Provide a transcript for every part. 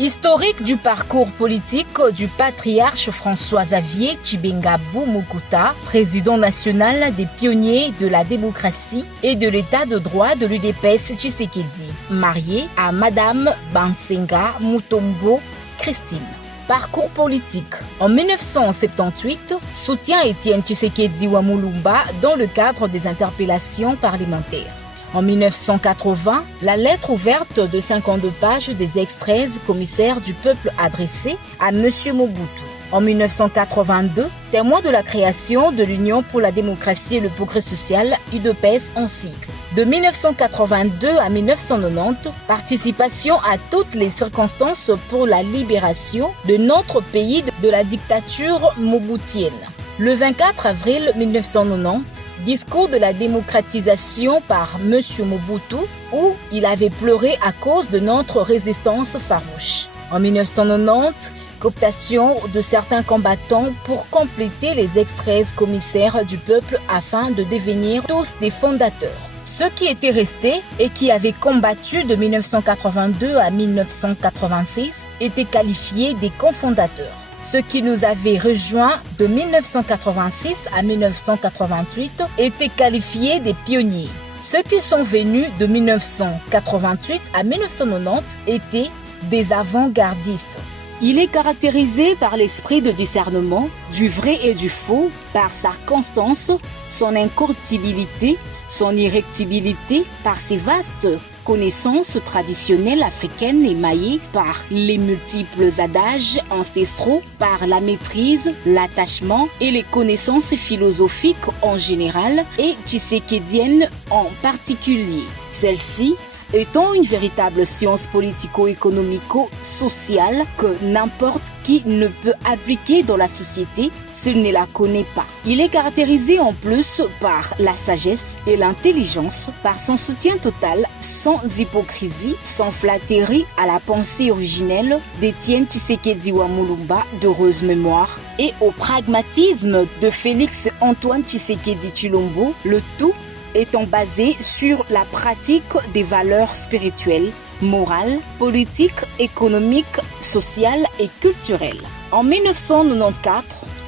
Historique du parcours politique du patriarche François-Xavier Tshibengabou Mukuta, président national des pionniers de la démocratie et de l'état de droit de l'UDPS Tshisekedi, marié à Madame Bansenga Mutombo Christine. Parcours politique. En 1978, soutient Étienne Tshisekedi Wamulumba dans le cadre des interpellations parlementaires. En 1980, la lettre ouverte de 52 pages des ex-13 commissaires du peuple adressée à M. Mobutu. En 1982, témoin de la création de l'Union pour la démocratie et le progrès social, UDPS en sigle. De 1982 à 1990, participation à toutes les circonstances pour la libération de notre pays de la dictature mobutienne. Le 24 avril 1990, discours de la démocratisation par M. Mobutu, où il avait pleuré à cause de notre résistance farouche. En 1990, cooptation de certains combattants pour compléter les ex-13 commissaires du peuple afin de devenir tous des fondateurs. Ceux qui étaient restés et qui avaient combattu de 1982 à 1986 étaient qualifiés des cofondateurs. Ceux qui nous avaient rejoints de 1986 à 1988 étaient qualifiés des pionniers. Ceux qui sont venus de 1988 à 1990 étaient des avant-gardistes. Il est caractérisé par l'esprit de discernement du vrai et du faux, par sa constance, son incorruptibilité, son irréductibilité, par ses vastes connaissances traditionnelles africaines émaillées par les multiples adages ancestraux, par la maîtrise, l'attachement et les connaissances philosophiques en général et tshisekediennes en particulier. Celle-ci étant une véritable science politico-économico-sociale que n'importe qui ne peut appliquer dans la société s'il ne la connaît pas. Il est caractérisé en plus par la sagesse et l'intelligence, par son soutien total, sans hypocrisie, sans flatterie à la pensée originelle d'Étienne Tshisekedi Wamulumba, d'heureuse mémoire, et au pragmatisme de Félix Antoine Tshisekedi Tshilombo, le tout étant basé sur la pratique des valeurs spirituelles, morales, politiques, économiques, sociales et culturelles. En 1994,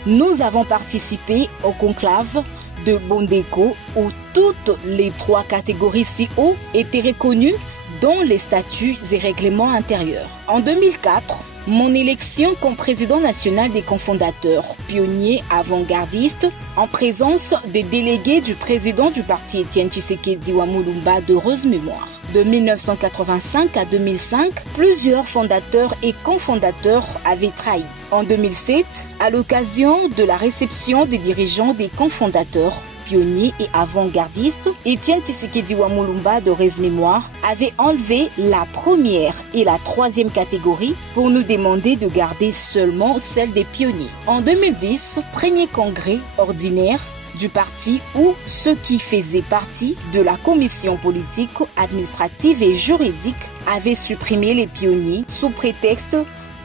nous avons participé au conclave de Bondeko où toutes les trois catégories ci-haut étaient reconnues dans les statuts et règlements intérieurs. En 2004, mon élection comme président national des cofondateurs, pionniers avant-gardistes, en présence des délégués du président du parti Étienne Tshisekedi Wamulumba d'heureuse mémoire. De 1985 à 2005, plusieurs fondateurs et cofondateurs avaient trahi. En 2007, à l'occasion de la réception des dirigeants des cofondateurs, pionniers et avant-gardistes, Étienne Tshisekedi Wamulumba d'heureuse mémoire avait enlevé la première et la troisième catégorie pour nous demander de garder seulement celle des pionniers. En 2010, premier congrès ordinaire du parti où ceux qui faisaient partie de la commission politique, administrative et juridique avaient supprimé les pionniers sous prétexte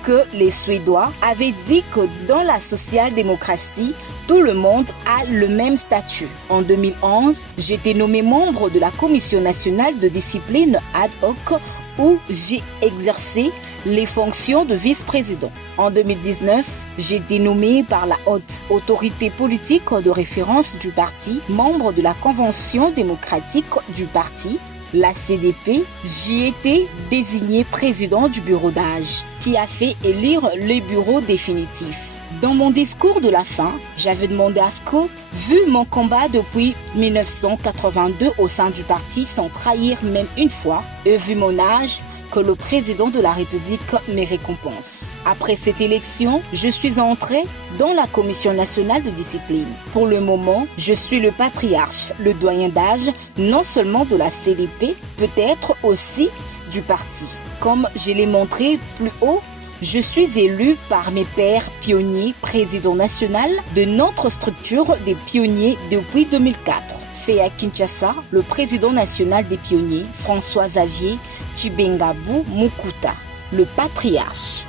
que les Suédois avaient dit que dans la social-démocratie, tout le monde a le même statut. En 2011, j'étais nommé membre de la Commission nationale de discipline ad hoc où j'ai exercé les fonctions de vice-président. En 2019, j'ai été nommé par la haute autorité politique de référence du parti, membre de la Convention démocratique du parti, la CDP. J'y étais désigné président du bureau d'âge, qui a fait élire le bureau définitif. Dans mon discours de la fin, j'avais demandé à ce que, vu mon combat depuis 1982 au sein du parti sans trahir même une fois, et vu mon âge, que le président de la République me récompense. Après cette élection, je suis entré dans la Commission nationale de discipline. Pour le moment, je suis le patriarche, le doyen d'âge, non seulement de la CDP, peut-être aussi du parti. Comme je l'ai montré plus haut, je suis élu par mes pairs pionniers, président national de notre structure des pionniers depuis 2004. Fait à Kinshasa, le président national des pionniers, François-Xavier Tshibengabou Mukuta, le patriarche.